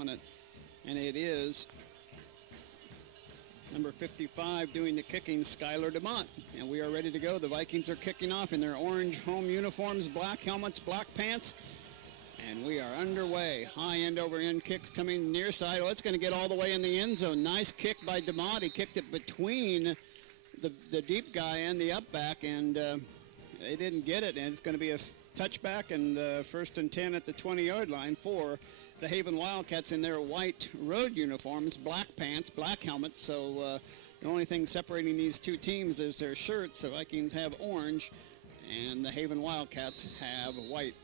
on it. And it is number 55 doing the kicking, Skylar DeMont. And we are ready to go. The Vikings are kicking off in their orange home uniforms, black helmets, black pants. And we are underway. High end over end kicks coming near side. Oh, it's going to get all the way in the end zone. Nice kick by DeMont. He kicked it between the deep guy and the up back, and they didn't get it. And it's going to be a touchback and first and 10 at the 20-yard line for the Haven Wildcats in their white road uniforms, black pants, black helmets. So the only thing separating these two teams is their shirts. The Vikings have orange, and the Haven Wildcats have white.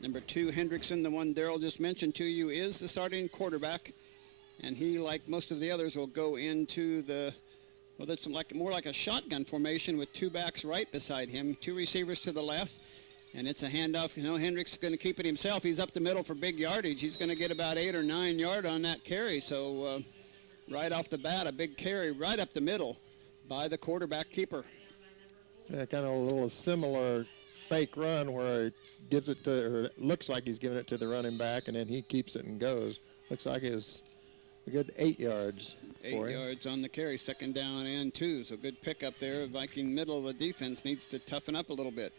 Number 2, Hendrickson, the one Darrell just mentioned to you, is the starting quarterback. And he, like most of the others, will go into that's more like a shotgun formation with 2 backs right beside him, 2 receivers to the left. And it's a handoff. Hendricks is going to keep it himself. He's up the middle for big yardage. He's going to get about 8 or 9 yards on that carry. So right off the bat, a big carry right up the middle by the quarterback keeper. Yeah, kind of a little similar fake run where he gives it to, or it looks like he's giving it to the running back, and then he keeps it and goes. Looks like it's a good 8 yards. 8 yards on the carry, second down and 2. So good pickup there. Viking middle of the defense needs to toughen up a little bit.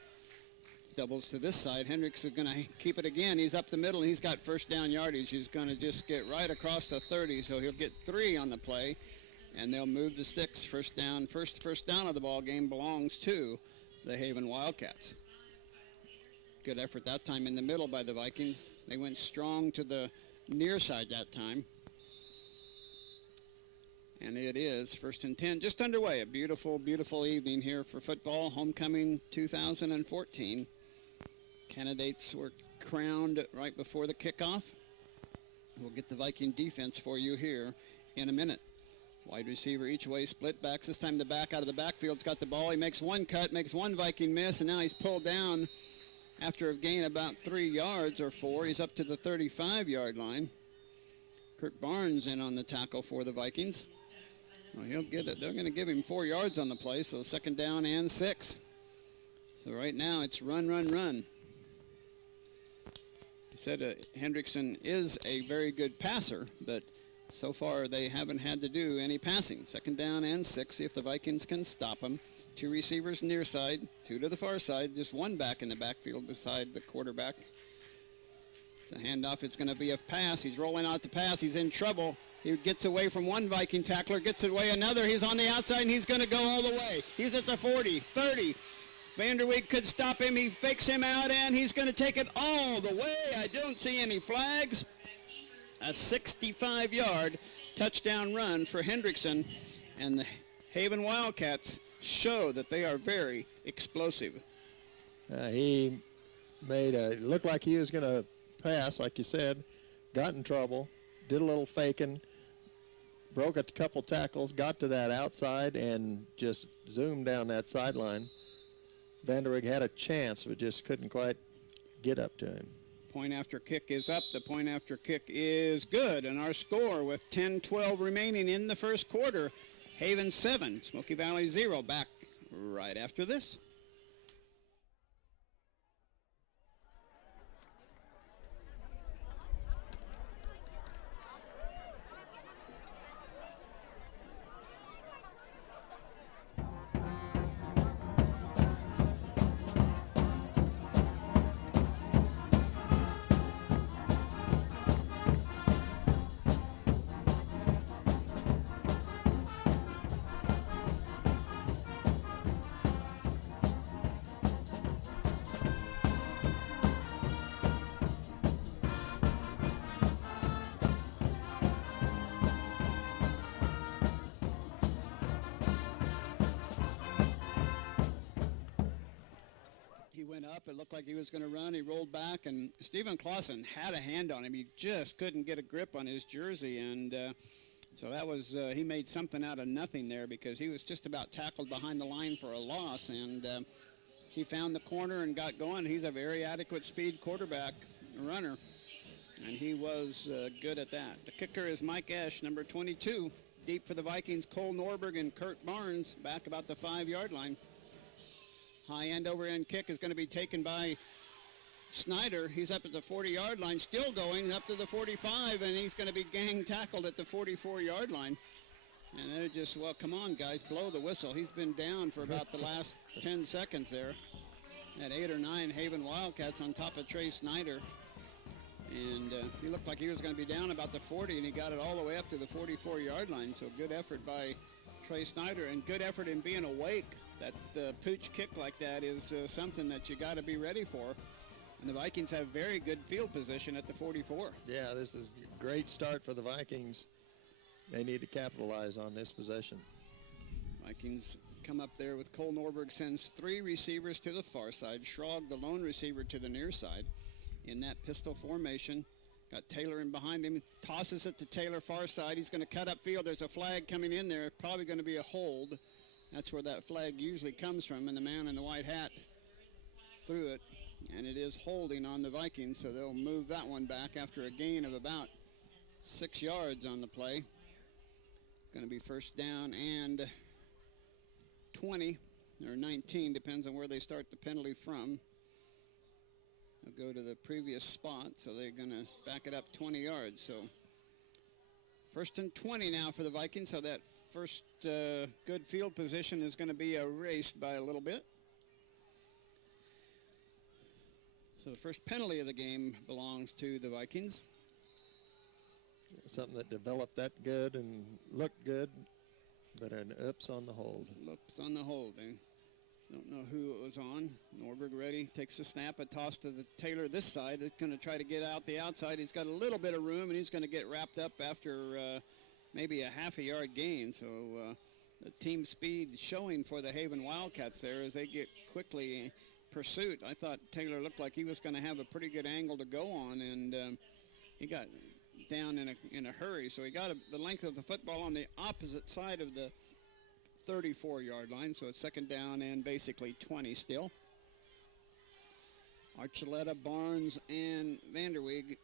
Doubles to this side. Hendricks is going to keep it again. He's up the middle. He's got first down yardage. He's going to just get right across the 30, so he'll get 3 on the play, and they'll move the sticks. First down of the ball game belongs to the Haven Wildcats. Good effort that time in the middle by the Vikings. They went strong to the near side that time. And it is first and 10, just underway. A beautiful, beautiful evening here for football. Homecoming 2014. Candidates were crowned right before the kickoff. We'll get the Viking defense for you here in a minute. Wide receiver each way, split backs. This time the back out of the backfield's got the ball. He makes one cut, makes one Viking miss, and now he's pulled down after a gain about 3 yards or 4. He's up to the 35-yard line. Kurt Barnes in on the tackle for the Vikings. Well, he'll get it. They're going to give him 4 yards on the play, so second down and 6. So right now it's run, run, run. He said Hendrickson is a very good passer, but so far they haven't had to do any passing. Second down and 6, see if the Vikings can stop him. 2 receivers near side, 2 to the far side, just 1 back in the backfield beside the quarterback. It's a handoff. It's going to be a pass. He's rolling out the pass. He's in trouble. He gets away from one Viking tackler, gets away another. He's on the outside, and he's going to go all the way. He's at the 40, 30. Vanderweek could stop him. He fakes him out, and he's going to take it all the way. I don't see any flags. A 65-yard touchdown run for Hendrickson, and the Haven Wildcats show that they are very explosive. He made it look like he was going to pass, like you said, got in trouble, did a little faking, broke a couple tackles, got to that outside, and just zoomed down that sideline. Vanderweg had a chance, but just couldn't quite get up to him. Point after kick is up. The point after kick is good. And our score with 10-12 remaining in the first quarter, Haven 7, Smoky Valley 0. Back right after this. It looked like he was going to run. He rolled back, and Stephen Clausen had a hand on him. He just couldn't get a grip on his jersey, and so that was he made something out of nothing there because he was just about tackled behind the line for a loss, and he found the corner and got going. He's a very adequate speed quarterback runner, and he was good at that. The kicker is Mike Esch, number 22. Deep for the Vikings, Cole Norberg and Kurt Barnes back about the 5-yard line. High end over end kick is going to be taken by Snyder, he's up at the 40-yard line, still going up to the 45, and he's going to be gang tackled at the 44-yard line. And they're just, well, come on, guys, blow the whistle. He's been down for about the last 10 seconds there. At 8 or 9, Haven Wildcats on top of Trey Snyder. And he looked like he was going to be down about the 40, and he got it all the way up to the 44-yard line. So good effort by Trey Snyder, and good effort in being awake. That pooch kick like that is something that you got to be ready for. And the Vikings have very good field position at the 44. Yeah, this is a great start for the Vikings. They need to capitalize on this possession. Vikings come up there with Cole Norberg, sends 3 receivers to the far side. Schrog, the lone receiver, to the near side. In that pistol formation, got Taylor in behind him. Tosses it to Taylor, far side. He's going to cut upfield. There's a flag coming in there. Probably going to be a hold. That's where that flag usually comes from, and the man in the white hat threw it. And it is holding on the Vikings, so they'll move that one back after a gain of about 6 yards on the play. Going to be first down and 20 or 19, depends on where they start the penalty from. They'll go to the previous spot, so they're going to back it up 20 yards. So first and 20 now for the Vikings, so that first good field position is going to be erased by a little bit. So the first penalty of the game belongs to the Vikings. Something that developed that good and looked good, but an oops on the hold. Oops on the hold. They don't know who it was on. Norberg ready, takes the snap, a toss to the Taylor this side. It's going to try to get out the outside. He's got a little bit of room, and he's going to get wrapped up after maybe a half a yard gain. So the team speed showing for the Haven Wildcats there as they get quickly pursuit. I thought Taylor looked like he was going to have a pretty good angle to go on, and he got down in a hurry. So he got the length of the football on the opposite side of the 34-yard line, so it's second down and basically 20 still. Archuleta, Barnes, and Vanderweeg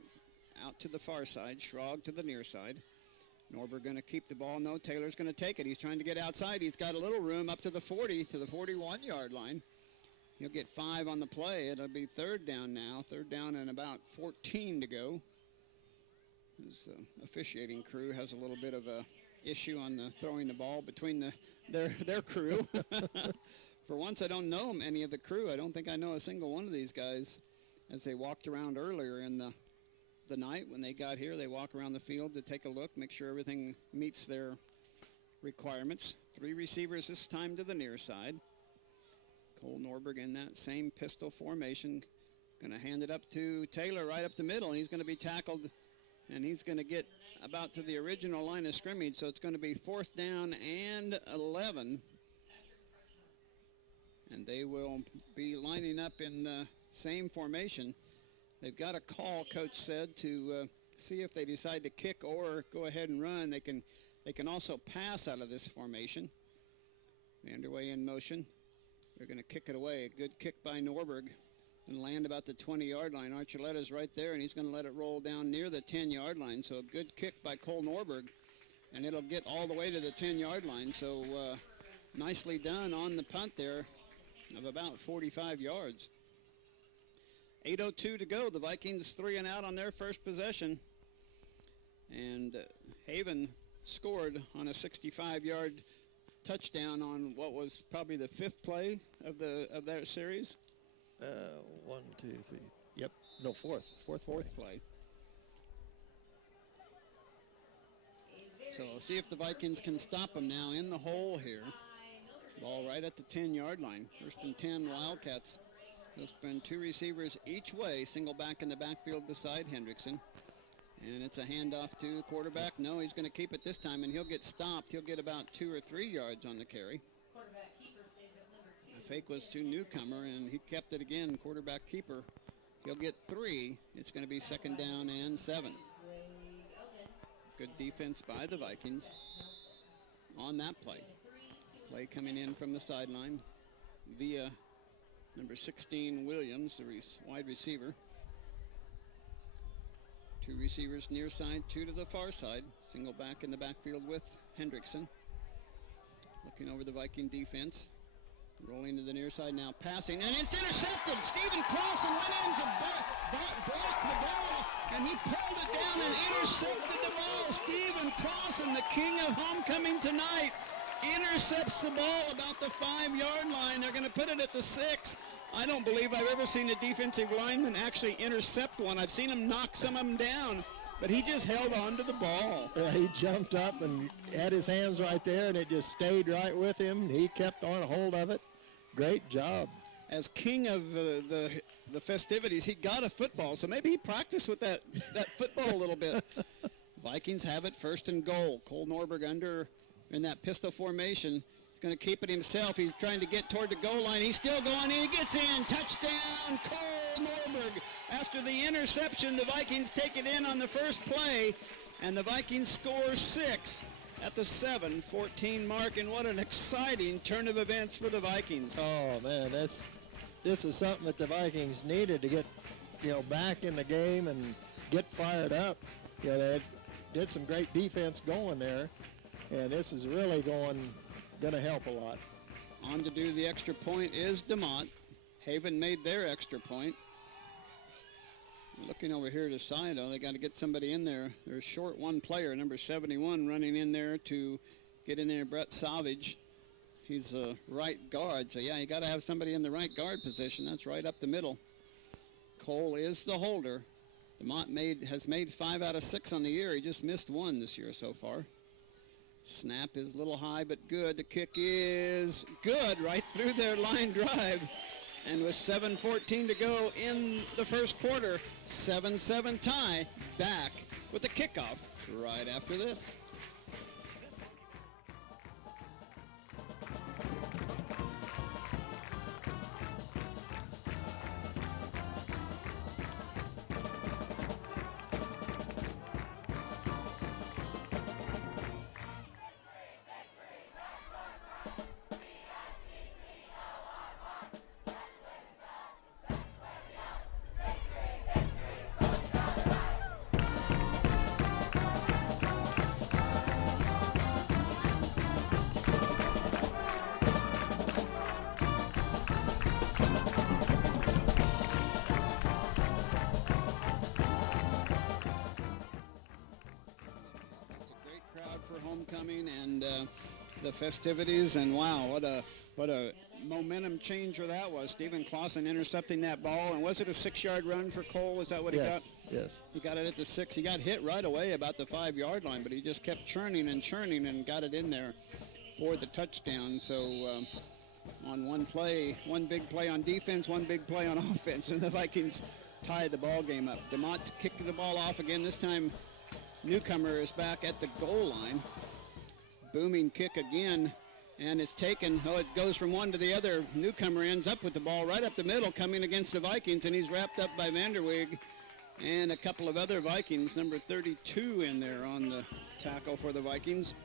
out to the far side. Schrog to the near side. Norberg going to keep the ball. No, Taylor's going to take it. He's trying to get outside. He's got a little room up to the 40, to the 41-yard line. He'll get 5 on the play. It'll be third down now. Third down and about 14 to go. His officiating crew has a little bit of a issue on the throwing the ball between their crew. For once, I don't know any of the crew. I don't think I know a single one of these guys. As they walked around earlier in the night when they got here, they walk around the field to take a look, make sure everything meets their requirements. 3 receivers this time to the near side. Cole Norberg in that same pistol formation. Going to hand it up to Taylor right up the middle, and he's going to be tackled, and he's going to get about to the original line of scrimmage, so it's going to be fourth down and 11. And they will be lining up in the same formation. They've got a call, Coach said, to see if they decide to kick or go ahead and run. They can also pass out of this formation. Vanderway in motion. They're going to kick it away. A good kick by Norberg and land about the 20-yard line. Archuleta's right there, and he's going to let it roll down near the 10-yard line. So a good kick by Cole Norberg, and it'll get all the way to the 10-yard line. So nicely done on the punt there of about 45 yards. 8:02 to go. The Vikings 3 and out on their first possession. And Haven scored on a 65-yard touchdown on what was probably the 5th play of their series. 1, 2, 3. Yep. No, fourth play. So we'll see if the Vikings can stop them now in the hole here. Ball right at the 10-yard line. First and 10 Wildcats. They'll spend 2 receivers each way. Single back in the backfield beside Hendrickson. And it's a handoff to the quarterback. No, he's going to keep it this time, and he'll get stopped. He'll get about 2 or 3 yards on the carry. The fake was to newcomer, and he kept it again. Quarterback keeper. He'll get 3. It's going to be second down and 7. Good defense by the Vikings on that play. Play coming in from the sideline via number 16, Williams, the wide receiver. 2 receivers near side, 2 to the far side. Single back in the backfield with Hendrickson. Looking over the Viking defense. Rolling to the near side now, passing, and it's intercepted. Stephen Clausen went in to block the ball, and he pulled it down and intercepted the ball. Stephen Clausen, the king of homecoming tonight, intercepts the ball about the 5-yard line. They're going to put it at the 6. I don't believe I've ever seen a defensive lineman actually intercept one. I've seen him knock some of them down, but he just held on to the ball. He jumped up and had his hands right there, and it just stayed right with him. He kept on hold of it. Great job. As king of the festivities, he got a football, so maybe he practiced with that football a little bit. Vikings have it, 1st and goal. Cole Norberg under in that pistol formation. He's going to keep it himself. He's trying to get toward the goal line. He's still going in. He gets in. Touchdown, Cole Norberg. After the interception, the Vikings take it in on the first play, and the Vikings score 6 at the 7-14 mark, and what an exciting turn of events for the Vikings. Oh man, this is something that the Vikings needed to get, back in the game and get fired up. They did some great defense going there, and this is really going to help a lot. On to do the extra point is DeMont. Haven made their extra point. Looking over here to Sido, they got to get somebody in there. They're short one player, number 71, running in there to get in there, Brett Savage. He's a right guard, so yeah, you got to have somebody in the right guard position. That's right up the middle. Cole is the holder. DeMont has made 5 out of 6 on the year. He just missed 1 this year so far. Snap is a little high, but good. The kick is good right through their line drive. And with 7:14 to go in the first quarter, 7-7 tie, back with the kickoff right after this. Homecoming and the festivities, and wow, what a momentum changer that was. Stephen Clausen intercepting that ball, and was it a 6-yard run for Cole? Is that what he got? Yes. He got it at the 6. He got hit right away about the 5-yard line, but he just kept churning and got it in there for the touchdown. So on one play, one big play on defense, one big play on offense, and the Vikings tie the ball game up. DeMont kicked the ball off again. This time Newcomer is back at the goal line. Booming kick again, and it's taken. Oh, it goes from one to the other. Newcomer ends up with the ball right up the middle, coming against the Vikings, and he's wrapped up by Vanderweeg and a couple of other Vikings. Number 32 in there on the tackle for the Vikings.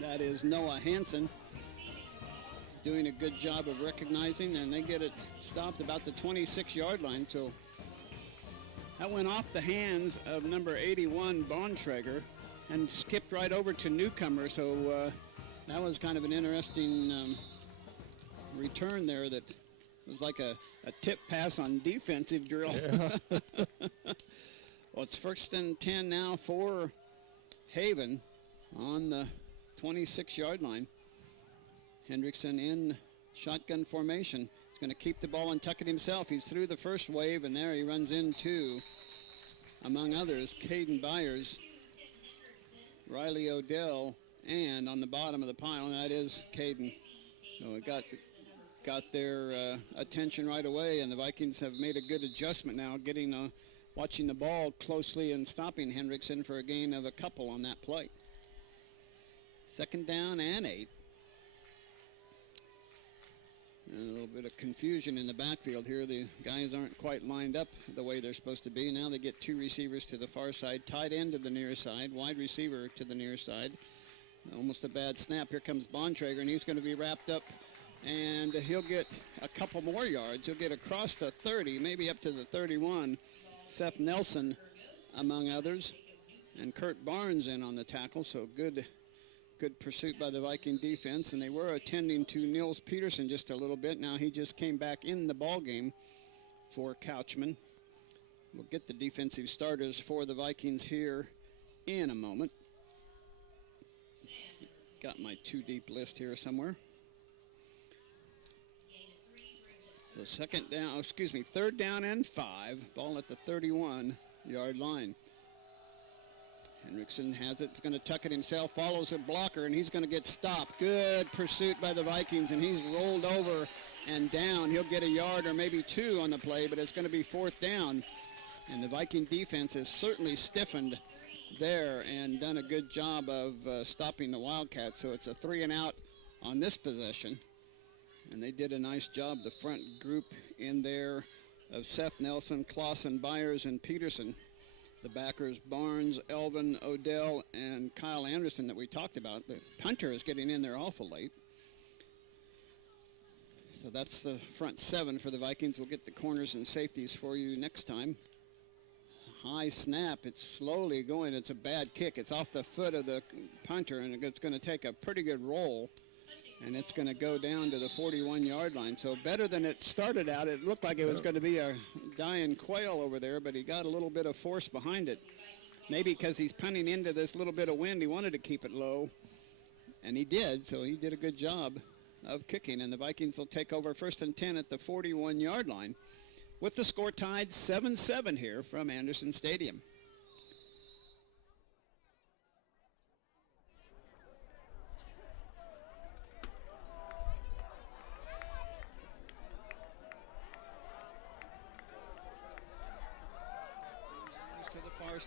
That is Noah Hansen, doing a good job of recognizing, and they get it stopped about the 26-yard line. So that went off the hands of number 81, Bontrager, and skipped right over to Newcomer. So that was kind of an interesting return there that was like a tip pass on defensive drill. Yeah. Well, it's 1st and 10 now for Haven on the 26-yard line. Hendrickson in shotgun formation. He's going to keep the ball and tuck it himself. He's through the first wave, and there he runs into, among others, Caden Byers, Riley Odell, and on the bottom of the pile, and that is Caden. So it got their attention right away, and the Vikings have made a good adjustment now, watching the ball closely and stopping Hendrickson for a gain of a couple on that play. 2nd down and 8. And a little bit of confusion in the backfield here. The guys aren't quite lined up the way they're supposed to be. Now they get 2 receivers to the far side, tight end to the near side, wide receiver to the near side. Almost a bad snap. Here comes Bontrager, and he's going to be wrapped up, and he'll get a couple more yards. He'll get across the 30, maybe up to the 31. Seth Nelson, among others, and Kurt Barnes in on the tackle. So good Good pursuit by the Viking defense, and they were attending to Nils Peterson just a little bit. Now he just came back in the ball game for Couchman. We'll get the defensive starters for the Vikings here in a moment. Got my too deep list here somewhere. The third down and 5. Ball at the 31-yard line. Henriksen has it. He's going to tuck it himself, follows a blocker, and he's going to get stopped. Good pursuit by the Vikings, and he's rolled over and down. He'll get a yard or maybe 2 on the play, but it's going to be 4th down. And the Viking defense has certainly stiffened there and done a good job of stopping the Wildcats. So it's a 3 and out on this possession. And they did a nice job, the front group in there of Seth Nelson, Clausen, Byers, and Peterson. The backers, Barnes, Elvin, Odell, and Kyle Anderson that we talked about. The punter is getting in there awful late. So that's the front 7 for the Vikings. We'll get the corners and safeties for you next time. High snap. It's slowly going. It's a bad kick. It's off the foot of the punter, and it's going to take a pretty good roll. And it's going to go down to the 41-yard line. So better than it started out. It looked like it was going to be a dying quail over there, but he got a little bit of force behind it. Maybe because he's punting into this little bit of wind, he wanted to keep it low. And he did, so he did a good job of kicking. And the Vikings will take over 1st and 10 at the 41-yard line with the score tied 7-7 here from Anderson Stadium.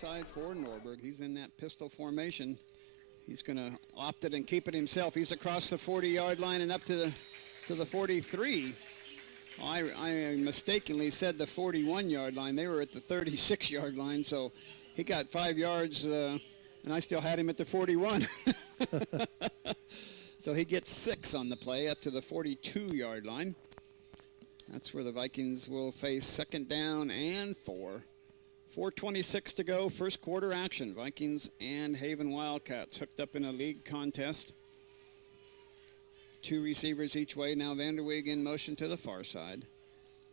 Side for Norberg. He's in that pistol formation. He's going to opt it and keep it himself. He's across the 40-yard line and up to the 43. I mistakenly said the 41-yard line. They were at the 36-yard line, so he got 5 yards, and I still had him at the 41. So he gets 6 on the play up to the 42-yard line. That's where the Vikings will face 2nd down and 4. 4:26 to go, first quarter action. Vikings and Haven Wildcats hooked up in a league contest. 2 receivers each way. Now Vanderweeg in motion to the far side.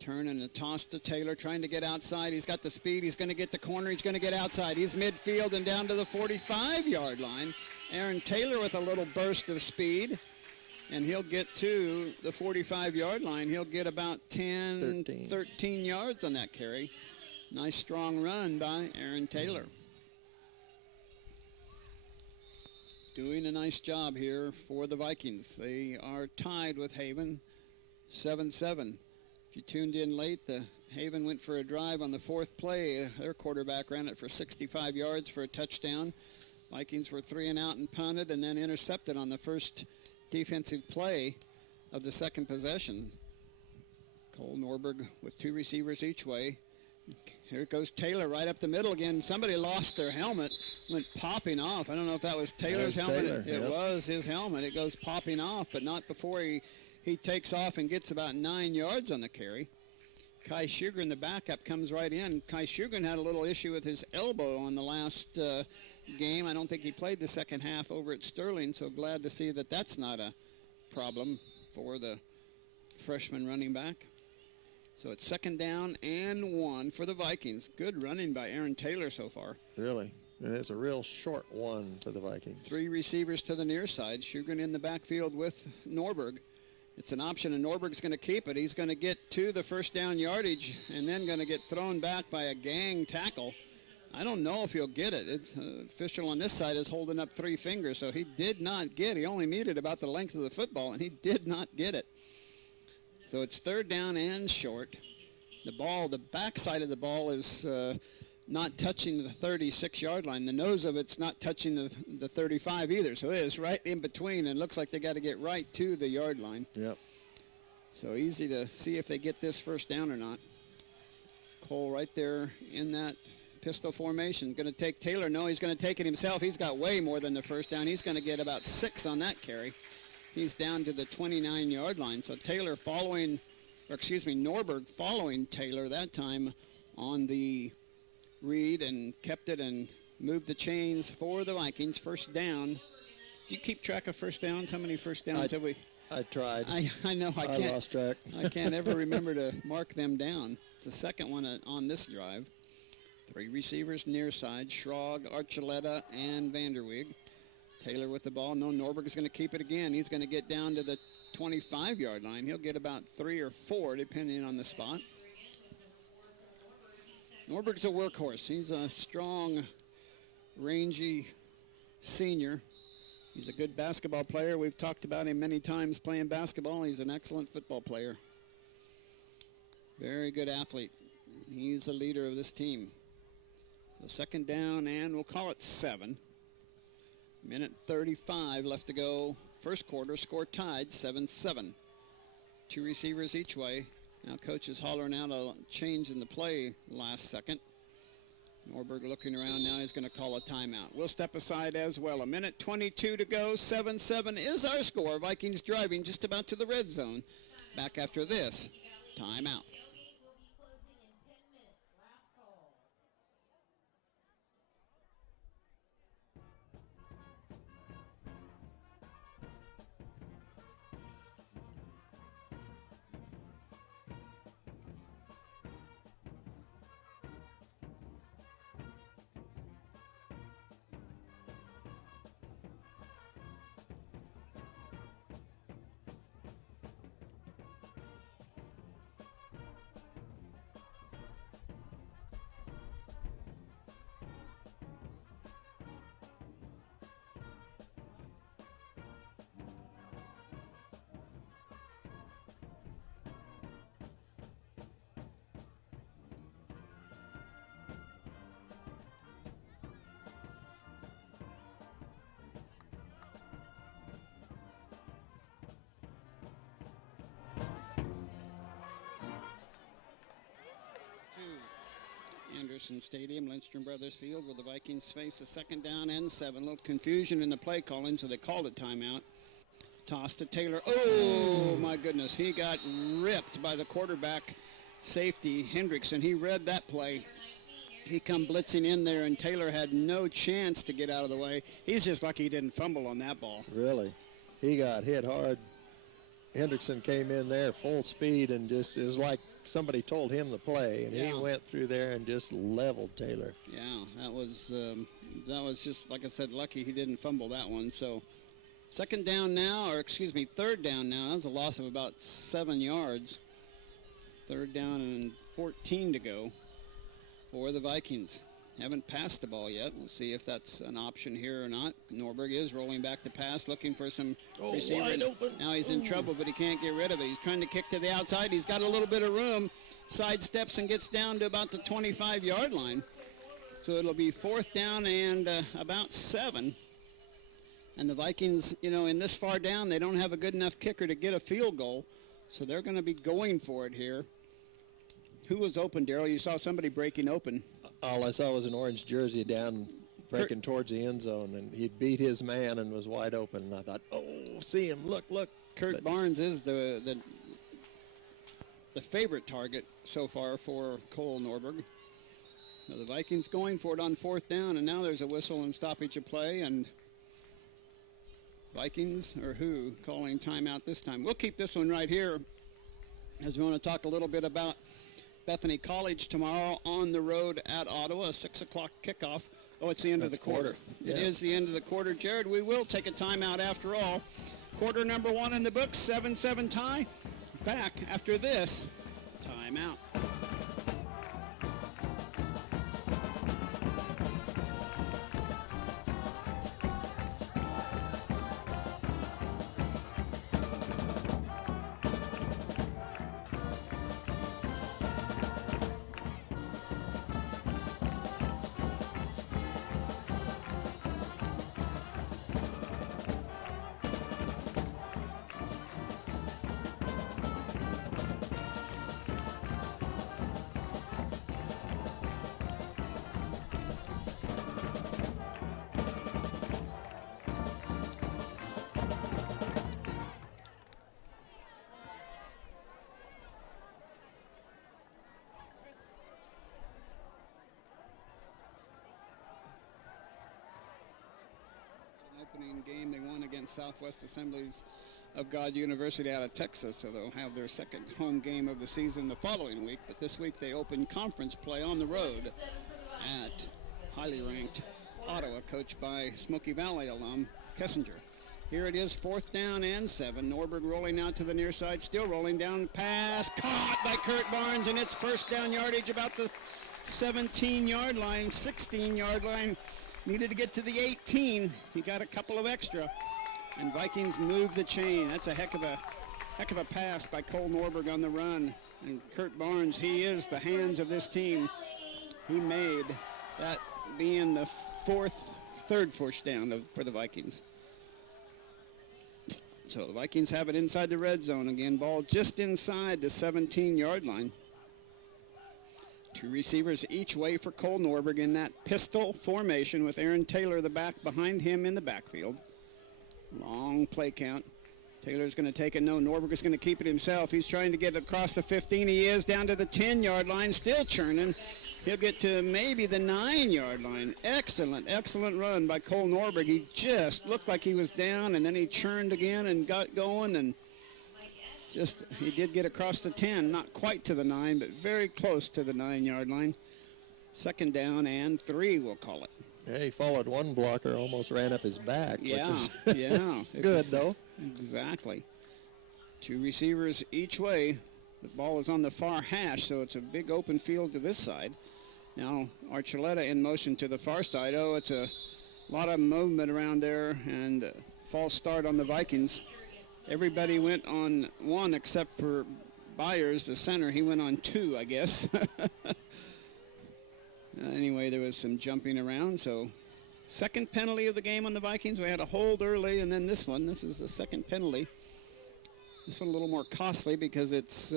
Turn and a toss to Taylor, trying to get outside. He's got the speed. He's going to get the corner. He's going to get outside. He's midfield and down to the 45-yard line. Aaron Taylor with a little burst of speed. And he'll get to the 45-yard line. He'll get about 13 yards on that carry. Nice strong run by Aaron Taylor. Doing a nice job here for the Vikings. They are tied with Haven, 7-7. If you tuned in late, the Haven went for a drive on the 4th play. Their quarterback ran it for 65 yards for a touchdown. Vikings were 3 and out and punted and then intercepted on the first defensive play of the 2nd possession. Cole Norberg with 2 receivers each way. Here goes Taylor right up the middle again. Somebody lost their helmet, went popping off. I don't know if that was Taylor's helmet. Taylor, it was his helmet. It goes popping off, but not before he takes off and gets about 9 yards on the carry. Kai Shugren, the backup, comes right in. Kai Shugren had a little issue with his elbow on the last game. I don't think he played the second half over at Sterling, so glad to see that that's not a problem for the freshman running back. So it's 2nd down and 1 for the Vikings. Good running by Aaron Taylor so far. Really. And it's a real short one for the Vikings. 3 receivers to the near side. Shugren in the backfield with Norberg. It's an option, and Norberg's going to keep it. He's going to get to the 1st down yardage and then going to get thrown back by a gang tackle. I don't know if he'll get it. It's official on this side is holding up 3 fingers, so he did not get. He only needed about the length of the football, and he did not get it. So it's 3rd down and short. The backside of the ball is not touching the 36-yard line. The nose of it's not touching the 35 either. So it is right in between, and looks like they got to get right to the yard line. Yep. So easy to see if they get this 1st down or not. Cole right there in that pistol formation. Going to take Taylor. No, he's going to take it himself. He's got way more than the 1st down. He's going to get about 6 on that carry. He's down to the 29-yard line. So Taylor Norberg following Taylor that time on the read and kept it and moved the chains for the Vikings. 1st down Do you keep track of first downs? How many first downs have we? I tried. I know I I can't. lost track. I can't ever remember to mark them down. It's the second one on this drive. 3 receivers near side, Schrog, Archuleta, and Vanderweeg. Taylor with the ball. No, Norberg is going to keep it again. He's going to get down to the 25-yard line. He'll get about 3 or 4, depending on the spot. Norberg's a workhorse. He's a strong, rangy senior. He's a good basketball player. We've talked about him many times playing basketball. He's an excellent football player. Very good athlete. He's the leader of this team. So second down, and we'll call it 7. Minute 35 left to go. First quarter, score tied, 7-7. 2 receivers each way. Now coach is hollering out a change in the play last second. Norberg looking around now. He's going to call a timeout. We'll step aside as well. A minute 22 to go. 7-7 is our score. Vikings driving just about to the red zone. Back after this timeout. Anderson Stadium, Lindstrom Brothers Field, where the Vikings face a second down and 7. A little confusion in the play calling, so they called a timeout. Toss to Taylor. Oh, my goodness. He got ripped by the quarterback safety, Hendrickson. He read that play. He come blitzing in there, and Taylor had no chance to get out of the way. He's just lucky he didn't fumble on that ball. Really? He got hit hard. Hendrickson came in there full speed and just, it was like somebody told him the play, and he went through there and just leveled Taylor. Yeah, that was just, like I said, lucky he didn't fumble that one. So second down now, or excuse me, third down now. That was a loss of about 7 yards. Third down and 14 to go for the Vikings. Haven't passed the ball yet. We'll see if that's an option here or not. Norberg is rolling back to pass, looking for some receiver. Wide open. Now he's in trouble, but he can't get rid of it. He's trying to kick to the outside. He's got a little bit of room. Sidesteps and gets down to about the 25-yard line. So it'll be fourth down and about 7. And the Vikings, in this far down, they don't have a good enough kicker to get a field goal. So they're going to be going for it here. Who was open, Darrell? You saw somebody breaking open. All I saw was an orange jersey down breaking towards the end zone, and he'd beat his man and was wide open. And I thought, oh, see him, look. Kurt Barnes is the favorite target so far for Cole Norberg. Now the Vikings going for it on fourth down, and now there's a whistle and stoppage of play, and Vikings, or who, calling timeout this time. We'll keep this one right here as we want to talk a little bit about Bethany College tomorrow on the road at Ottawa, a 6 o'clock kickoff. Oh, it's the end of the quarter. Yeah. It is the end of the quarter. Jared, we will take a timeout after all. Quarter number 1 in the books, 7-7 tie. Back after this timeout. opening game they won against Southwest Assemblies of God University out of Texas, so they'll have their second home game of the season the following week. But this week they open conference play on the road at highly ranked Ottawa, coached by Smoky Valley alum Kessinger. Here it is, 4th down and 7. Norberg rolling out to the near side, still rolling down, pass caught by Kurt Barnes, and it's first down yardage about the 17-yard line, 16-yard line. Needed to get to the 18. He got a couple of extra, and Vikings move the chain. That's a heck of a pass by Cole Norberg on the run. And Kurt Barnes, he is the hands of this team. He made that being the third first down for the Vikings. So the Vikings have it inside the red zone again. Ball just inside the 17-yard line. Two receivers each way for Cole Norberg in that pistol formation with Aaron Taylor, the back, behind him in the backfield. Long play count. Taylor's going to take it. No, Norberg is going to keep it himself. He's trying to get across the 15. He is down to the 10-yard line, still churning. He'll get to maybe the 9-yard line. Excellent, excellent run by Cole Norberg. He just looked like he was down, and then he churned again and got going, and he did get across the 10, not quite to the 9, but very close to the 9-yard line. Second down and 3, we'll call it. Yeah, he followed one blocker, almost ran up his back. Yeah, which is yeah. Good, though. Exactly. Two receivers each way. The ball is on the far hash, so it's a big open field to this side. Now Archuleta in motion to the far side. Oh, it's a lot of movement around there, and false start on the Vikings. Everybody went on one except for Byers, the center. He went on 2, I guess. Anyway, there was some jumping around. So second penalty of the game on the Vikings. We had a hold early, and then this one. This is the second penalty. This one a little more costly because it's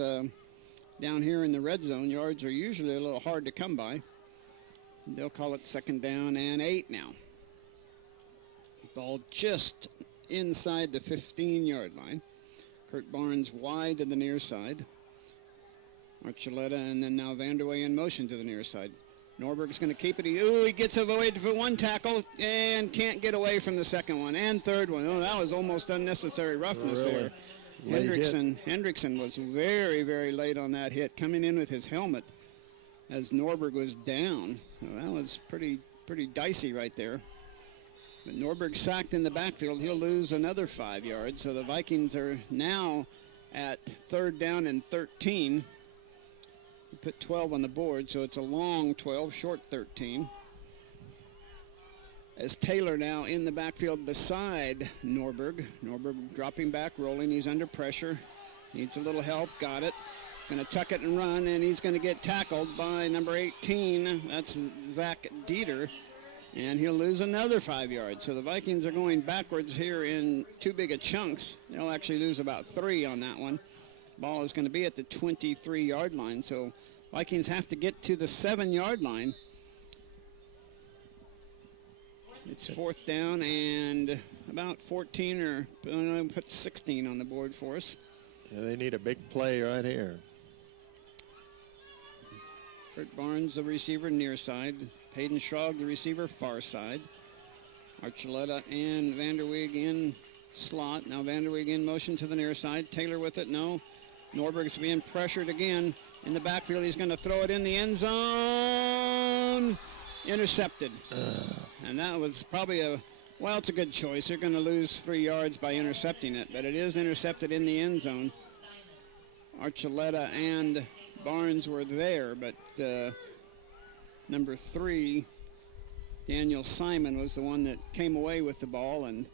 down here in the red zone. Yards are usually a little hard to come by. They'll call it second down and 8 now. Ball just inside the 15-yard line. Kurt Barnes wide to the near side. Archuleta and then now Vanderway in motion to the near side. Norberg's going to keep it. He gets away for one tackle and can't get away from the second one and third one. Oh, that was almost unnecessary roughness there. Hendrickson was very, very late on that hit, coming in with his helmet as Norberg was down. So that was pretty dicey right there. But Norberg sacked in the backfield. He'll lose another 5 yards. So the Vikings are now at third down and 13. We put 12 on the board, so it's a long 12, short 13. As Taylor now in the backfield beside Norberg. Norberg dropping back, rolling. He's under pressure. Needs a little help. Got it. Going to tuck it and run, and he's going to get tackled by number 18. That's Zach Dieter, and he'll lose another 5 yards. So the Vikings are going backwards here in too big a chunks. They'll actually lose about 3 on that one. Ball is going to be at the 23-yard line, so Vikings have to get to the 7-yard line. It's fourth down and about 14 or put 16 on the board for us. Yeah, they need a big play right here. Kurt Barnes, the receiver, near side. Hayden Schrog, the receiver, far side. Archuleta and Vanderweeg in slot. Now Vanderweeg in motion to the near side. Taylor with it, no. Norberg's being pressured again in the backfield. He's going to throw it in the end zone. Intercepted. And that was probably it's a good choice. They're going to lose 3 yards by intercepting it, but it is intercepted in the end zone. Archuleta and Barnes were there, but number 3, Daniel Simon, was the one that came away with the ball, and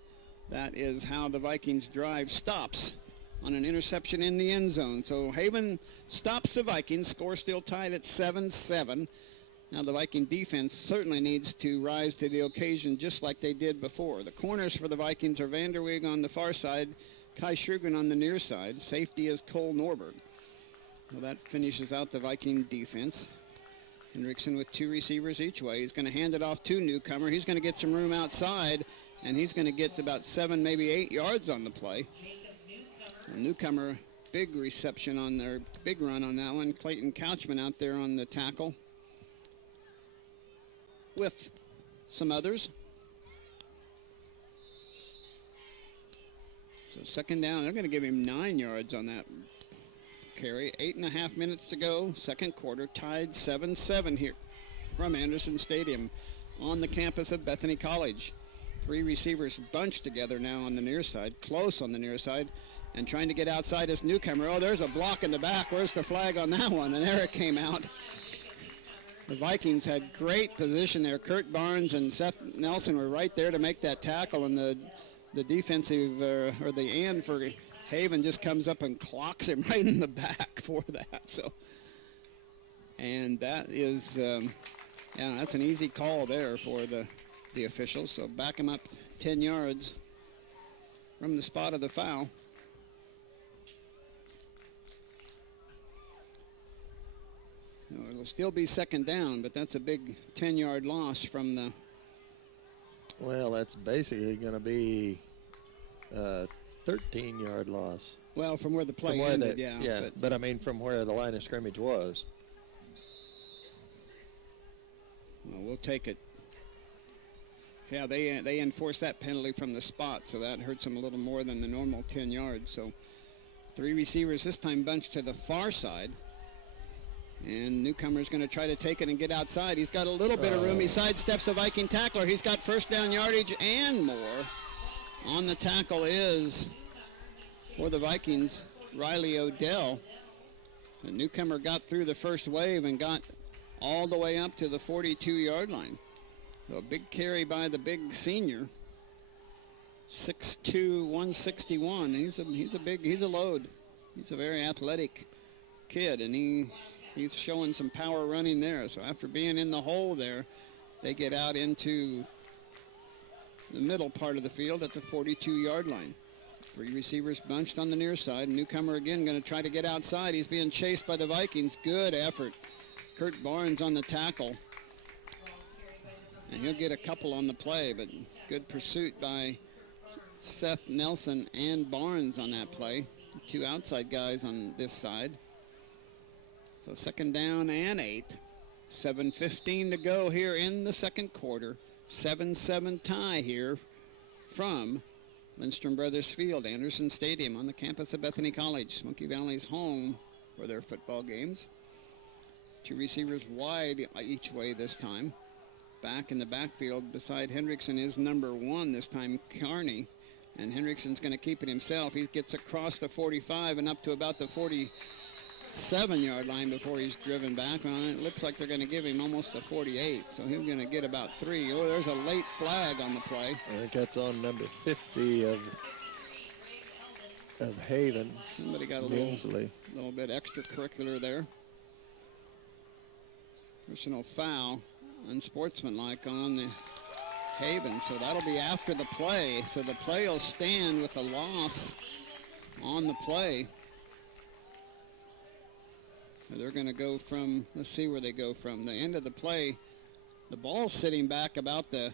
that is how the Vikings drive stops, on an interception in the end zone. So Haven stops the Vikings. Score still tied at 7-7. Now the Viking defense certainly needs to rise to the occasion just like they did before. The corners for the Vikings are Vanderweeg on the far side, Kai Schugen on the near side. Safety is Cole Norberg. Well, that finishes out the Viking defense. Hendrickson with 2 receivers each way. He's going to hand it off to Newcomer. He's going to get some room outside, and he's going to get about 7, maybe 8 yards on the play. Newcomer, big reception on their big run on that one. Clayton Couchman out there on the tackle with some others. So second down, they're going to give him 9 yards on that carry. 8.5 minutes to go, second quarter, tied 7-7 here from Anderson Stadium on the campus of Bethany College. 3 receivers bunched together now on the near side, close on the near side, and trying to get outside this newcomer. Oh, there's a block in the back. Where's the flag on that one? And there it came out. The Vikings had great position there. Kurt Barnes and Seth Nelson were right there to make that tackle, and the defensive, or the end for Haven just comes up and clocks him right in the back for that. So, and that is, yeah, that's an easy call there for the officials. So back him up 10 yards from the spot of the foul. It'll still be second down, but that's a big 10-yard loss from the... Well, that's basically going to be a 13-yard loss. Well, from where the play ended, yeah. Yeah, but I mean from where the line of scrimmage was. Well, we'll take it. Yeah, they enforced that penalty from the spot, so that hurts them a little more than the normal 10 yards. So 3 receivers this time bunched to the far side. And newcomer's going to try to take it and get outside. He's got a little bit of room. He sidesteps a Viking tackler. He's got first down yardage and more. On the tackle is, for the Vikings, Riley Odell. The newcomer got through the first wave and got all the way up to the 42-yard line. So a big carry by the big senior. 6'2", 161. He's a load. He's a very athletic kid, and he's showing some power running there. So after being in the hole there, they get out into the middle part of the field at the 42-yard line. 3 receivers bunched on the near side. Newcomer again going to try to get outside. He's being chased by the Vikings. Good effort. Kurt Barnes on the tackle. And he'll get a couple on the play, but good pursuit by Seth Nelson and Barnes on that play. 2 outside guys on this side. So second down and 8. 7:15 to go here in the second quarter. 7-7 tie here from Lindstrom Brothers Field, Anderson Stadium on the campus of Bethany College. Smoky Valley's home for their football games. 2 receivers wide each way this time. Back in the backfield beside Hendrickson is number 1 this time, Carney. And Hendrickson's going to keep it himself. He gets across the 45 and up to about the 47-yard line before he's driven back. Well, it looks like they're going to give him almost the 48, so he's going to get about 3. Oh, there's a late flag on the play. I think that's on number 50 of Haven. Somebody got a little bit extracurricular there. Personal foul, unsportsmanlike on the Haven, so that'll be after the play. So the play will stand with a loss on the play. So they're going to go from, let's see where they go from. The end of the play, the ball's sitting back about the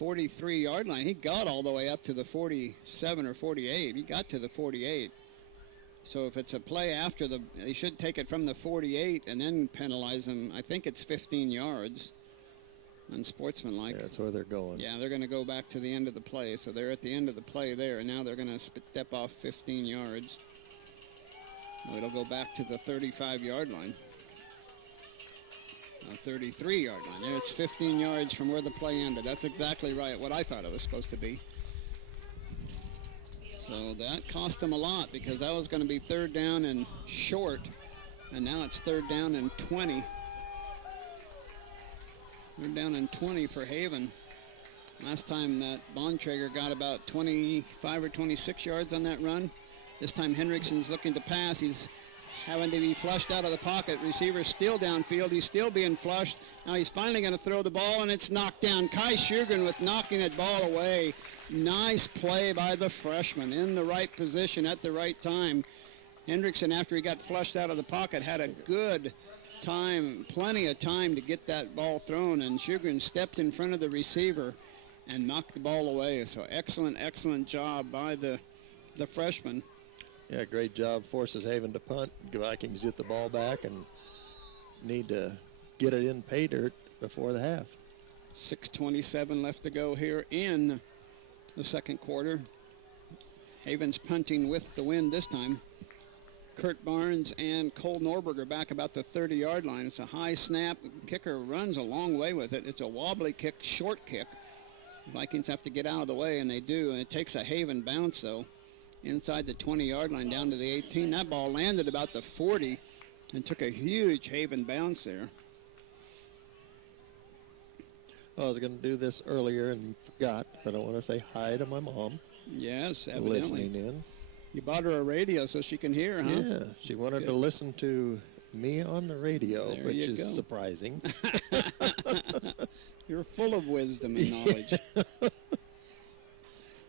43-yard line. He got all the way up to the 47 or 48. He got to the 48. So if it's a play after they should take it from the 48 and then penalize him. I think it's 15 yards. Unsportsmanlike. Yeah, that's where they're going. Yeah, they're going to go back to the end of the play. So they're at the end of the play there, and now they're going to step off 15 yards. It'll go back to the 35-yard line. 33-yard line. There, it's 15 yards from where the play ended. That's exactly right, what I thought it was supposed to be. So that cost them a lot because that was going to be third down and short, and now it's third down and 20. Third down and 20 for Haven. Last time that Bontrager got about 25 or 26 yards on that run. This time Hendrickson's looking to pass. He's having to be flushed out of the pocket. Receiver still downfield. He's still being flushed. Now he's finally going to throw the ball, and it's knocked down. Kai Shugan with knocking that ball away. Nice play by the freshman in the right position at the right time. Hendrickson, after he got flushed out of the pocket, had a good time, plenty of time to get that ball thrown, and Shugan stepped in front of the receiver and knocked the ball away. So excellent job by the freshman. Yeah, great job. Forces Haven to punt. The Vikings get the ball back and need to get it in pay dirt before the half. 6:27 left to go here in the second quarter. Haven's punting with the wind this time. Kurt Barnes and Cole Norberg are back about the 30-yard line. It's a high snap. Kicker runs a long way with it. It's a wobbly kick, short kick. Vikings have to get out of the way, and they do. And it takes a Haven bounce, though, inside the 20-yard line down to the 18. That ball landed about the 40 and took a huge Haven bounce there. Well, I was going to do this earlier and forgot, but I want to say hi to my mom. Yes, evidently. Listening in. You bought her a radio so she can hear, huh? Yeah, she wanted to listen to me on the radio, There which you is go. surprising. You're full of wisdom and knowledge.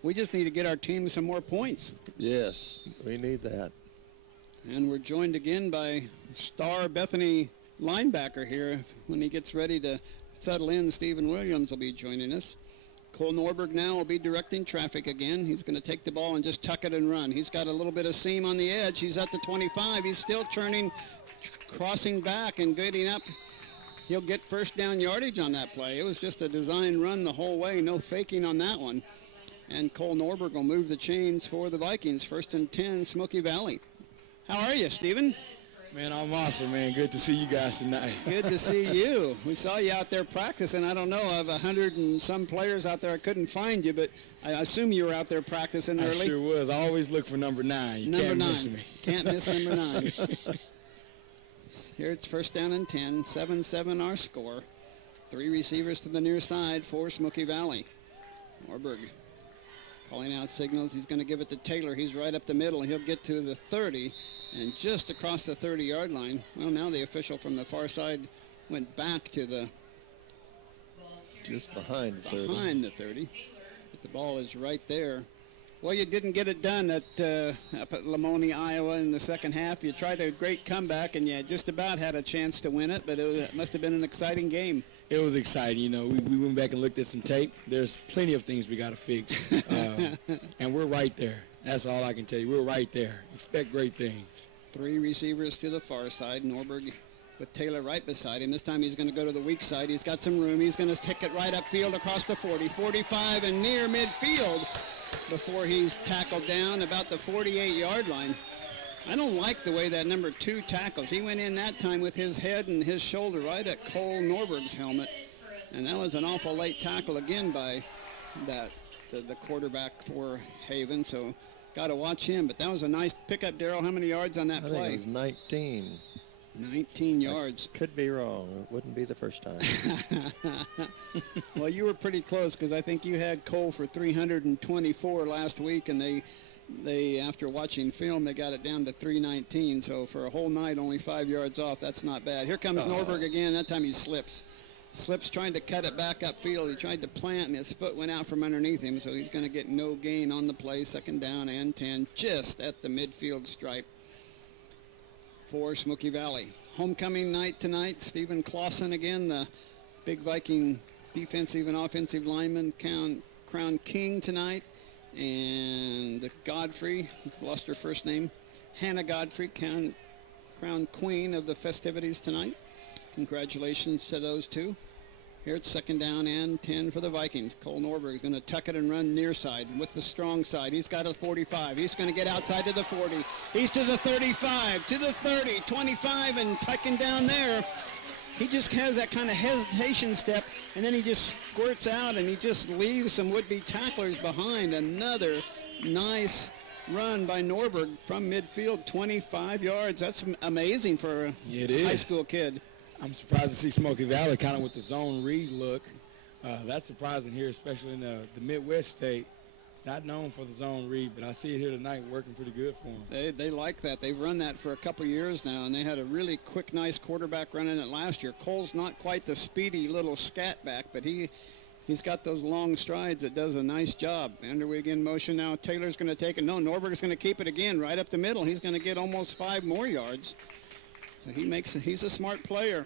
We just need to get our team some more points. Yes, we need that. And we're joined again by star Bethany linebacker here. When he gets ready to settle in, Stephen Williams will be joining us. Cole Norberg now will be directing traffic again. He's going to take the ball and just tuck it and run. He's got a little bit of seam on the edge. He's at the 25. He's still churning, crossing back and getting up. He'll get first down yardage on that play. It was just a design run the whole way. No faking on that one. And Cole Norberg will move the chains for the Vikings. 1st and 10, Smoky Valley. How are you, Stephen? Man, I'm awesome, man. Good to see you guys tonight. Good to see you. We saw you out there practicing. I don't know, of 100 and some players out there, I couldn't find you, but I assume you were out there practicing early. I sure was. I always look for number 9. You Number can't 9. miss me. Can't miss number 9. Here it's 1st down and 10. 7-7 our score. 3 receivers to the near side for Smoky Valley. Norberg calling out signals. He's going to give it to Taylor. He's right up the middle. He'll get to the 30 and just across the 30-yard line. Well, now the official from the far side went back to the Just behind the 30. behind the 30. But the ball is right there. Well, you didn't get it done up at Lamoni, Iowa in the second half. You tried a great comeback, and you just about had a chance to win it, but it must have been an exciting game. It was exciting. You know, we went back and looked at some tape. There's plenty of things we got to fix. And we're right there. That's all I can tell you. We're right there. Expect great things. 3 receivers to the far side. Norberg with Taylor right beside him. This time he's going to go to the weak side. He's got some room. He's going to take it right upfield across the 40, 45, and near midfield before he's tackled down about the 48-yard line. I don't like the way that number 2 tackles. He went in that time with his head and his shoulder right at Cole Norberg's helmet. And that was an awful late tackle again by the quarterback for Haven. So got to watch him. But that was a nice pickup, Darryl. How many yards on that I play? think it was 19. 19 yards. Could be wrong. It wouldn't be the first time. Well, you were pretty close because I think you had Cole for 324 last week, and they after watching film, they got it down to 319. So for a whole night, only 5 yards off. That's not bad. Here comes Norberg again. That time he slips. Slips trying to cut it back upfield. He tried to plant, and his foot went out from underneath him, so he's going to get no gain on the play. 2nd down and 10, just at the midfield stripe for Smoky Valley. Homecoming night tonight. Stephen Clausen again, the big Viking defensive and offensive lineman, crowned king tonight. And Godfrey, lost her first name, Hannah Godfrey, crowned queen of the festivities tonight. Congratulations to those two. Here it's 2nd down and 10 for the Vikings. Cole Norberg is going to tuck it and run near side with the strong side. He's got a 45. He's going to get outside to the 40. He's to the 35, to the 30, 25, and tucking down there. He just has that kind of hesitation step, and then he just squirts out, and he just leaves some would-be tacklers behind. Another nice run by Norberg from midfield, 25 yards. That's amazing for a high school kid. I'm surprised to see Smoky Valley kind of with the zone read look. That's surprising here, especially in the Midwest state. Not known for the zone read, but I see it here tonight working pretty good for them. They like that. They've run that for a couple years now, and they had a really quick, nice quarterback running it last year. Cole's not quite the speedy little scat back, but he's got those long strides that does a nice job. Underwig in motion now. Taylor's going to take it. No, Norberg's going to keep it again right up the middle. He's going to get almost 5 more yards. He's a smart player.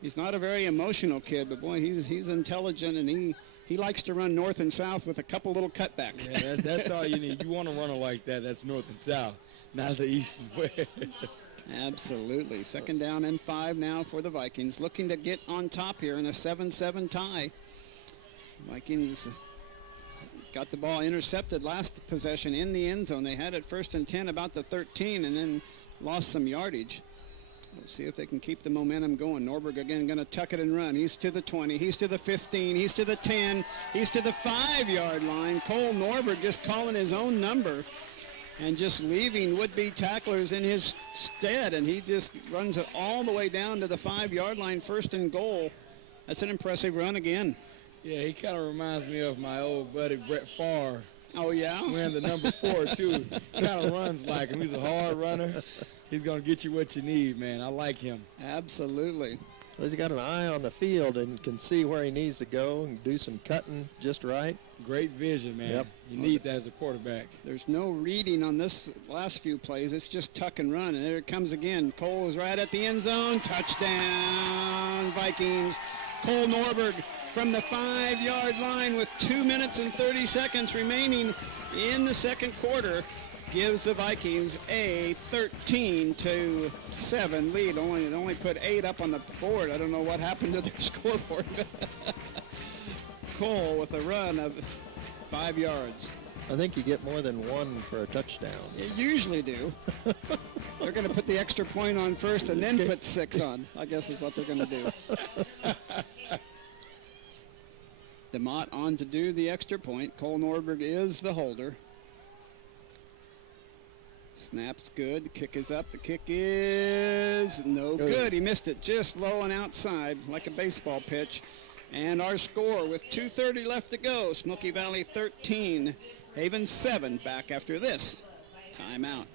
He's not a very emotional kid, but boy, he's intelligent, and he likes to run north and south with a couple little cutbacks. Yeah, that's all you need. You want to run it like that. That's north and south, not the east and west. Absolutely. 2nd down and 5 now for the Vikings, looking to get on top here in a 7-7 tie. Vikings got the ball intercepted last possession in the end zone. They had it 1st and 10 about the 13 and then lost some yardage. We'll see if they can keep the momentum going. Norberg again going to tuck it and run. He's to the 20. He's to the 15. He's to the 10. He's to the 5-yard line. Cole Norberg just calling his own number and just leaving would-be tacklers in his stead. And he just runs it all the way down to the 5-yard line, 1st and goal. That's an impressive run again. Yeah, he kind of reminds me of my old buddy Brett Favre. Oh, yeah? Wearing the number 4, too. Kind of runs like him. He's a hard runner. He's going to get you what you need, man. I like him. Absolutely. Well, he's got an eye on the field and can see where he needs to go and do some cutting just right. Great vision, man. Yep. You need that as a quarterback. There's no reading on this last few plays. It's just tuck and run. And there it comes again. Cole is right at the end zone. Touchdown, Vikings. Cole Norberg from the 5-yard line with 2 minutes and 30 seconds remaining in the second quarter gives the Vikings a 13-7 lead. Only put 8 up on the board. I don't know what happened to their scoreboard. Cole with a run of 5 yards. I think you get more than 1 for a touchdown. You usually do. They're going to put the extra point on first and then put 6 on, I guess is what they're going to do. DeMott on to do the extra point. Cole Norberg is the holder. Snap's good. The kick is up. The kick is no good. He missed it just low and outside like a baseball pitch. And our score with 2:30 left to go. Smoky Valley 13, Haven 7. Back after this timeout.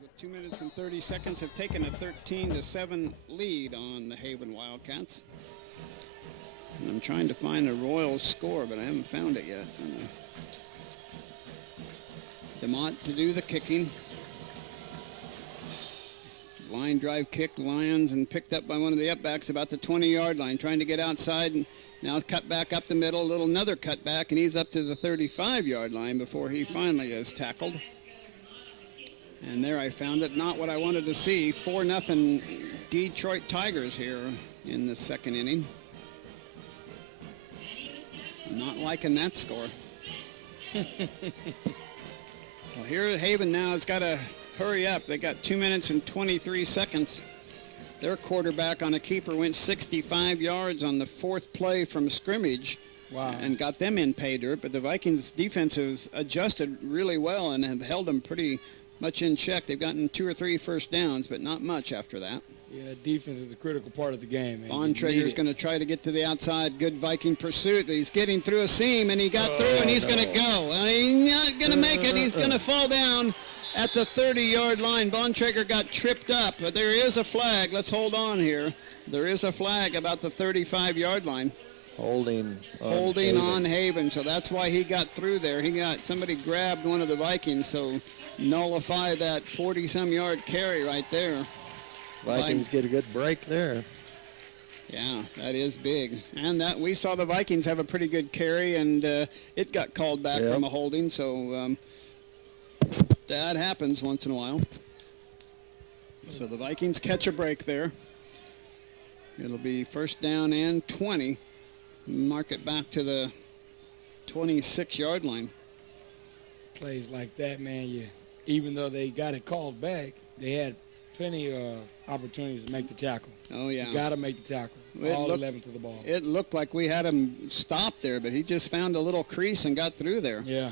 With 2 minutes and 30 seconds have taken a 13-7 lead on the Haven Wildcats. And I'm trying to find a Royals score, but I haven't found it yet. DeMott to do the kicking. Line drive kick, Lions, and picked up by one of the upbacks about the 20-yard line, trying to get outside. And now cut back up the middle, another cut back, and he's up to the 35-yard line before he finally is tackled. And there I found it, not what I wanted to see. 4-0 Detroit Tigers here in the second inning. Not liking that score. Well, here Haven now has got to hurry up. They got 2 minutes and 23 seconds. Their quarterback on a keeper went 65 yards on the 4th play from scrimmage. Wow. And got them in pay dirt. But the Vikings defense has adjusted really well and have held them pretty much in check. They've gotten 2 or 3 first downs, but not much after that. Yeah, defense is a critical part of the game, man. Bontrager is going to try to get to the outside. Good Viking pursuit. He's getting through a seam, and he got through, and he's going to go. He's not going to make it. He's going to fall down at the 30-yard line. Bontrager got tripped up, but there is a flag. Let's hold on here. There is a flag about the 35-yard line. Holding on Haven, so that's why he got through there. Somebody grabbed one of the Vikings, so nullify that 40-some yard carry right there. Vikings get a good break there. Yeah, that is big. And that we saw the Vikings have a pretty good carry, and it got called back from a holding, so that happens once in a while. So the Vikings catch a break there. It'll be first down and 20. Mark it back to the 26-yard line. Plays like that, man, even though they got it called back, they had plenty of opportunities to make the tackle. Oh, yeah. You got to make the tackle. all 11 to the ball. It looked like we had him stopped there, but he just found a little crease and got through there. Yeah.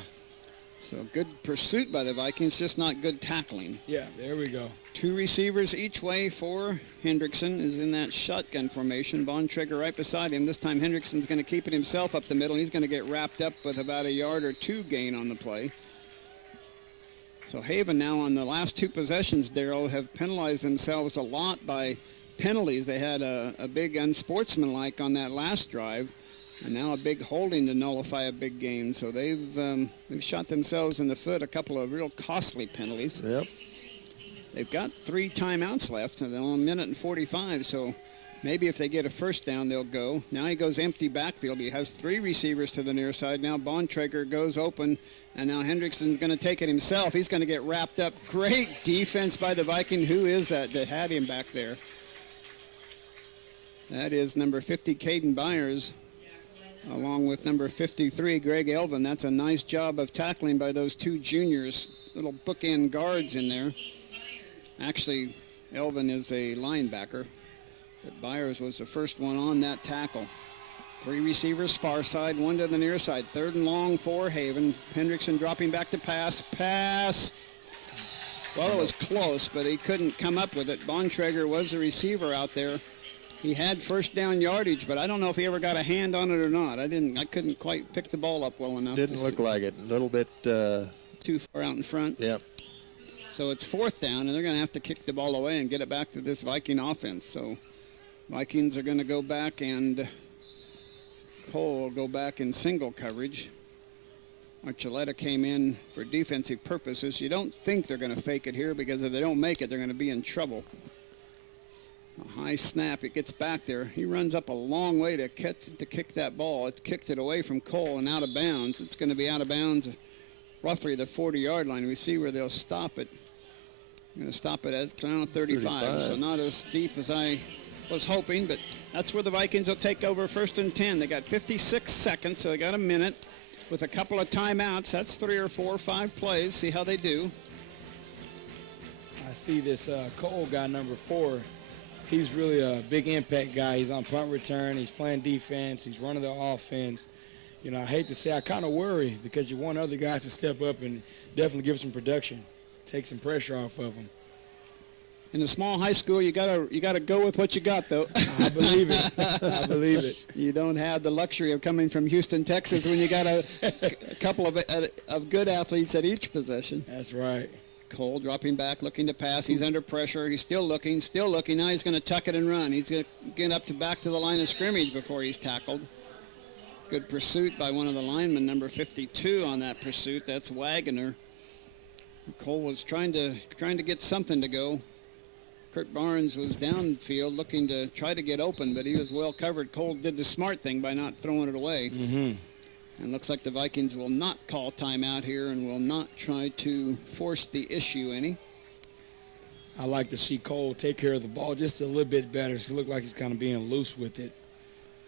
So good pursuit by the Vikings, just not good tackling. Yeah, there we go. 2 receivers each way for Hendrickson is in that shotgun formation. Bontrager right beside him. This time Hendrickson's going to keep it himself up the middle. He's going to get wrapped up with about a yard or 2 gain on the play. So Haven now on the last 2 possessions, Darrell, have penalized themselves a lot by penalties. They had a big unsportsmanlike on that last drive, and now a big holding to nullify a big gain. So they've shot themselves in the foot, a couple of real costly penalties. Yep. They've got 3 timeouts left, and they're on 1:45, so maybe if they get a first down, they'll go. Now he goes empty backfield. He has 3 receivers to the near side. Now Bontrager goes open, and now Hendrickson's going to take it himself. He's going to get wrapped up. Great defense by the Viking. Who is that had him back there? That is number 50, Caden Byers, along with number 53, Greg Elvin. That's a nice job of tackling by those 2 juniors. Little bookend guards in there. Actually, Elvin is a linebacker, but Byers was the first one on that tackle. 3 receivers far side, 1 to the near side. 3rd and long for Haven. Hendrickson dropping back to pass. Pass. Well, it was close, but he couldn't come up with it. Bontrager was the receiver out there. He had first down yardage, but I don't know if he ever got a hand on it or not. I couldn't quite pick the ball up well enough. Didn't look like it. A little bit too far out in front. Yep. So it's 4th down, and they're going to have to kick the ball away and get it back to this Viking offense. So Vikings are going to go back, and Cole will go back in single coverage. Archuleta came in for defensive purposes. You don't think they're going to fake it here, because if they don't make it, they're going to be in trouble. A high snap. It gets back there. He runs up a long way to kick that ball. It kicked it away from Cole and out of bounds. It's going to be out of bounds roughly the 40-yard line. We see where they'll stop it. I'm going to stop it at around 35, so not as deep as I was hoping, but that's where the Vikings will take over 1st and 10. They got 56 seconds, so they got a minute with a couple of timeouts. That's 3 or 4 or 5 plays. See how they do. I see this Cole guy, number 4. He's really a big impact guy. He's on punt return. He's playing defense. He's running the offense. You know, I hate to say, I kind of worry because you want other guys to step up and definitely give some production, take some pressure off of them. In a small high school, you gotta go with what you got, though. I believe it. I believe it. You don't have the luxury of coming from Houston, Texas, when you got a couple of good athletes at each position. That's right. Cole dropping back, looking to pass. He's under pressure. He's still looking. Now he's going to tuck it and run. He's going to get back to the line of scrimmage before he's tackled. Good pursuit by one of the linemen, number 52 on that pursuit. That's Wagner. Cole was trying to get something to go. Kurt Barnes was downfield looking to try to get open, but he was well covered. Cole did the smart thing by not throwing it away. Mm-hmm. And looks like the Vikings will not call timeout here and will not try to force the issue any. I like to see Cole take care of the ball just a little bit better. It looks like he's kind of being loose with it.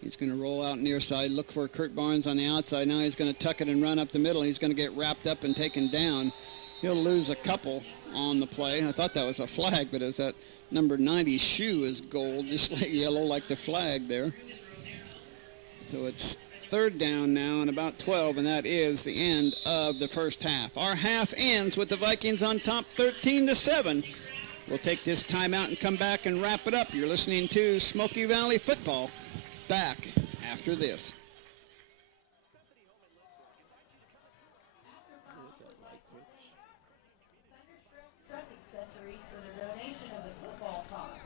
He's going to roll out near side, look for Kurt Barnes on the outside. Now he's going to tuck it and run up the middle. He's going to get wrapped up and taken down. He'll lose a couple on the play. I thought that was a flag, but it's that number 90 shoe is gold, just like yellow like the flag there. So it's 3rd down now and about 12, and that is the end of the first half. Our half ends with the Vikings on top 13-7. We'll take this timeout and come back and wrap it up. You're listening to Smoky Valley Football. Back after this. Truck accessories for the donation of the football toss.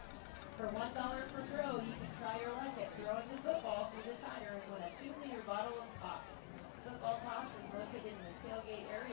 For $1 per throw, you can try your luck at throwing the football through the tire and win a 2-liter bottle of pop. Football toss is located in the tailgate area